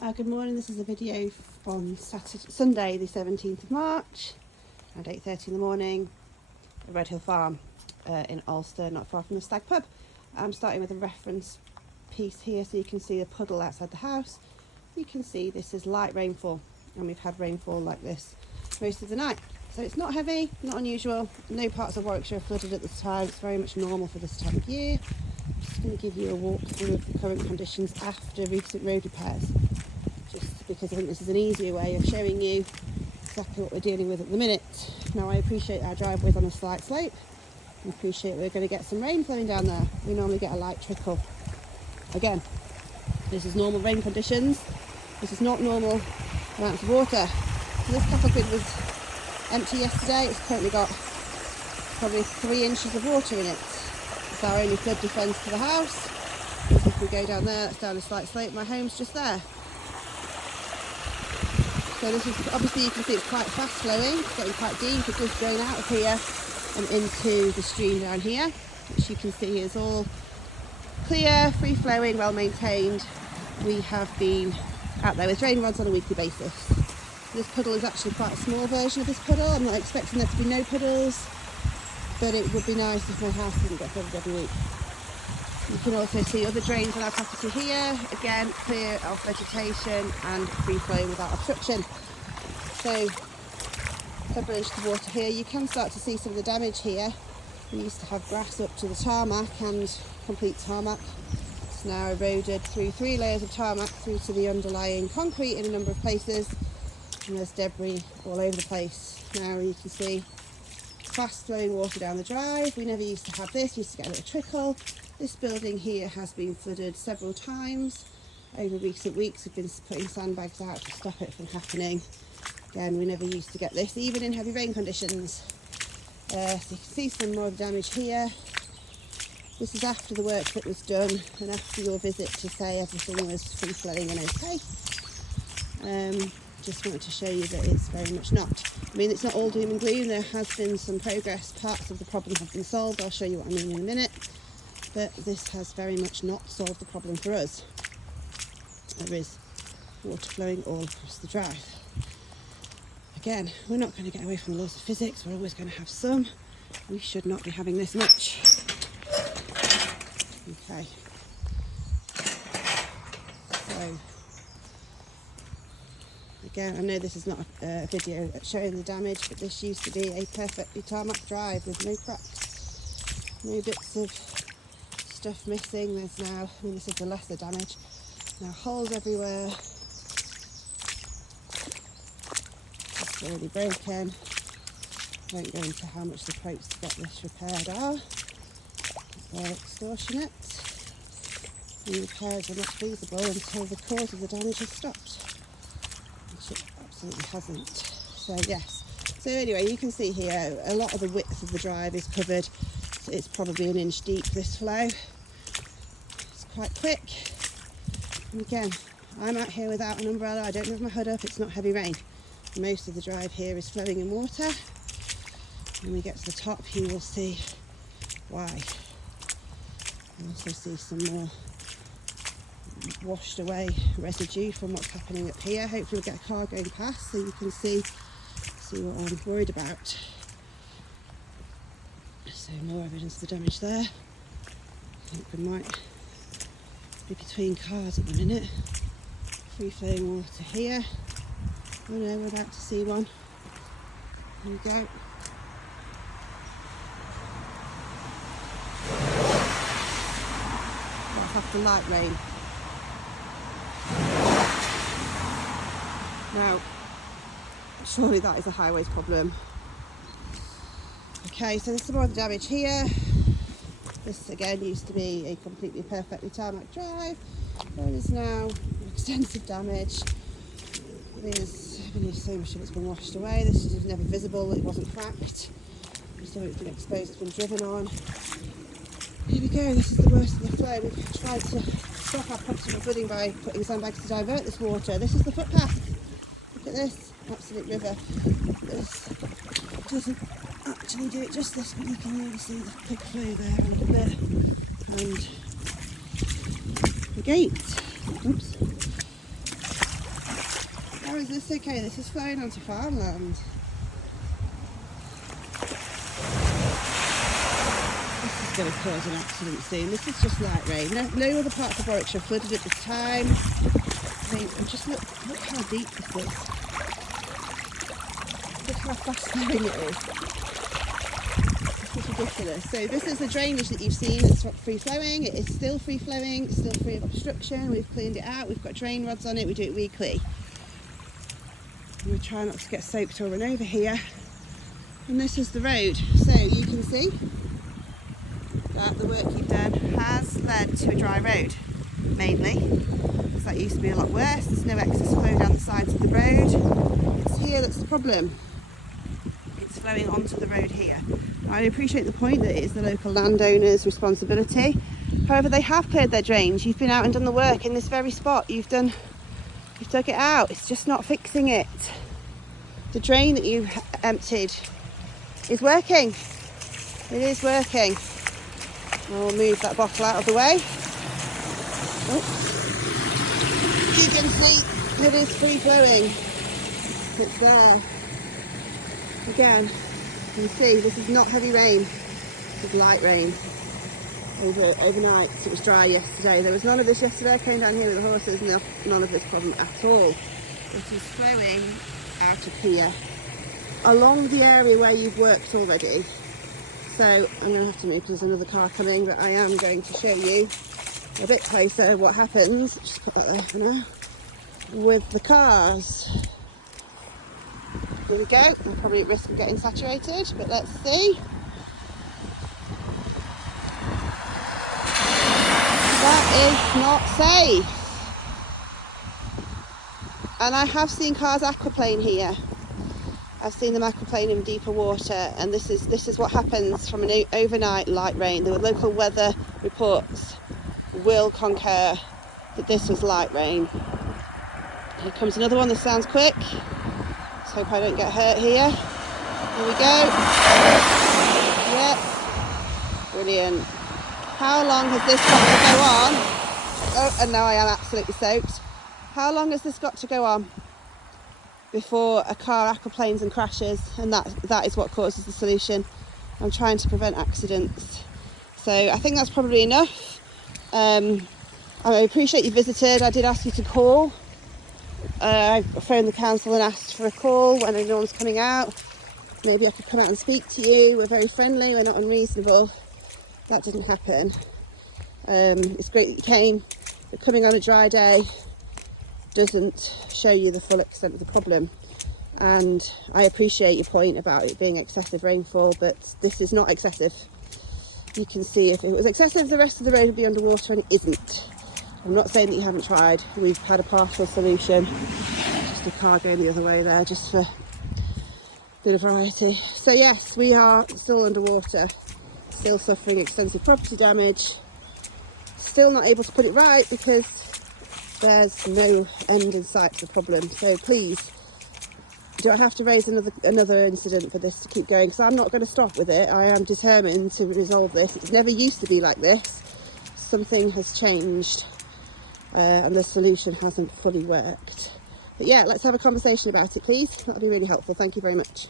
Good morning, this is a video on Sunday the 17th of March at 8:30 in the morning at Redhill Farm in Ulster, not far from the Stag Pub. I'm starting with a reference piece here so you can see the puddle outside the house. You can see this is light rainfall, and we've had rainfall like this most of the night. So it's not heavy, not unusual. No parts of Warwickshire are flooded at this time. It's very much normal for this time of year. I'm just going to give you a walk through of the current conditions after recent road repairs, just because I think this is an easier way of showing you exactly what we're dealing with at the minute. Now, I appreciate our driveway's on a slight slope. I appreciate we're going to get some rain flowing down there. We normally get a light trickle. Again, this is normal rain conditions. This is not normal amounts of water. So this cattle grid was empty yesterday. It's currently got probably 3 inches of water in it. It's our only flood defence to the house. If we go down there, that's down a slight slope. My home's just there. So this is, obviously you can see it's quite fast flowing, it's getting quite deep. It does drain out of here and into the stream down here, which you can see is all clear, free flowing, well maintained. We have been out there with drain rods on a weekly basis. This puddle is actually quite a small version of this puddle. I'm not expecting there to be no puddles, but it would be nice if my house didn't get flooded every week. You can also see other drains on our property here, again clear of vegetation and free flowing without obstruction. So several inches of water here. You can start to see some of the damage here. We used to have grass up to the tarmac and complete tarmac. It's now eroded through 3 layers of tarmac through to the underlying concrete in a number of places, and there's debris all over the place. Now you can see fast flowing water down the drive. We never used to have this, we used to get a little trickle. This building here has been flooded several times over recent weeks. We've been putting sandbags out to stop it from happening. Again, we never used to get this, even in heavy rain conditions. So you can see some more damage here. This is after the work that was done and after your visit to say everything was free flowing and okay. Just wanted to show you that it's very much not. I mean, it's not all doom and gloom. There has been some progress. Parts of the problem have been solved. I'll show you what I mean in a minute. But this has very much not solved the problem for us. There is water flowing all across the drive. Again, we're not going to get away from the laws of physics. We're always going to have some. We should not be having this much. Okay. So, again, I know this is not a video showing the damage, but this used to be a perfectly tarmac drive with no cracks, no bits of stuff missing. There's now, I mean, this is the lesser damage, now holes everywhere. It's already broken. I won't go into how much the quotes to get this repaired are. They're extortionate. The repairs are not feasible until the cause of the damage has stopped, which it absolutely hasn't. So yes. So anyway, you can see here a lot of the width of the drive is covered. It's probably 1 inch deep, this flow. It's quite quick. And again, I'm out here without an umbrella. I don't have my hood up. It's not heavy rain. Most of the drive here is flowing in water. When we get to the top, you will see why. You also see some more washed away residue from what's happening up here. Hopefully we'll get a car going past so you can see what I'm worried about. So more evidence of the damage there. I think we might be between cars at the minute. Free flowing water here. Oh no, we're about to see one. There we go. That's after light rain. Now, surely that is a highways problem. Okay, so there's some more damage here. This again used to be a completely perfectly tarmac drive. There is now extensive damage. There's so much of it's been washed away. This is never visible, it wasn't cracked. So it's been exposed, it's been driven on. Here we go, this is the worst of the flow. We've tried to stop our property from flooding by putting sandbags to divert this water. This is the footpath. Look at this, absolute river. This doesn't actually do it justice, but you can really see the big flow there a little bit. And the gate, oops, How is this okay? This is flowing onto farmland. This is going to cause an accident soon. This is just light rain. No other parts of Warwickshire flooded at this time. And just look how deep this is. Look how fast flowing it is. This is ridiculous. So this is the drainage that you've seen. It's not free flowing. It is still free flowing. It's still free of obstruction. We've cleaned it out. We've got drain rods on it. We do it weekly. And we try not to get soaked or run over here. And this is the road. So you can see that the work you've done has led to a dry road, mainly. Because that used to be a lot worse. There's no excess flow down the sides of the road. It's here that's the problem. It's flowing onto the road here. I appreciate the point that it is the local landowner's responsibility. However, they have cleared their drains. You've been out and done the work in this very spot. You've dug it out. It's just not fixing it. The drain that you emptied is working. It is working. I'll move that bottle out of the way. Oh. You can see it is free flowing. It's there. Again, you can see this is not heavy rain. It's light rain. Overnight. It was dry yesterday. There was none of this yesterday. I came down here with the horses and none of this problem at all. It is flowing out of here along the area where you've worked already. So I'm going to have to move because there's another car coming, but I am going to show you a bit closer what happens. Just put that there for now. With the cars. Here we go. I'm probably at risk of getting saturated, but let's see. That is not safe. And I have seen cars aquaplane here. I've seen them aquaplane in deeper water, and this is what happens from an overnight light rain. The local weather reports will concur that this was light rain. Here comes another one that sounds quick. Let's hope I don't get hurt here. Here we go. Yep. Brilliant. How long has this got to go on? Oh, and now I am absolutely soaked. How long has this got to go on before a car aquaplanes and crashes? And that is what causes the solution. I'm trying to prevent accidents. So I think that's probably enough. I appreciate you visited. I did ask you to call. I phoned the council and asked for a call when no one's coming out. Maybe I could come out and speak to you. We're very friendly, we're not unreasonable. That didn't happen. It's great that you came, but coming on a dry day doesn't show you the full extent of the problem. And I appreciate your point about it being excessive rainfall, but this is not excessive. You can see if it was excessive, the rest of the road would be underwater, and it isn't. I'm not saying that you haven't tried. We've had a partial solution. Just a car going the other way there, just for a bit of variety. So yes, we are still underwater, still suffering extensive property damage, still not able to put it right because there's no end in sight to the problem. So please, do I have to raise another incident for this to keep going? Because I'm not going to stop with it. I am determined to resolve this. It never used to be like this. Something has changed. And the solution hasn't fully worked. But yeah, let's have a conversation about it, please. That'll be really helpful. Thank you very much.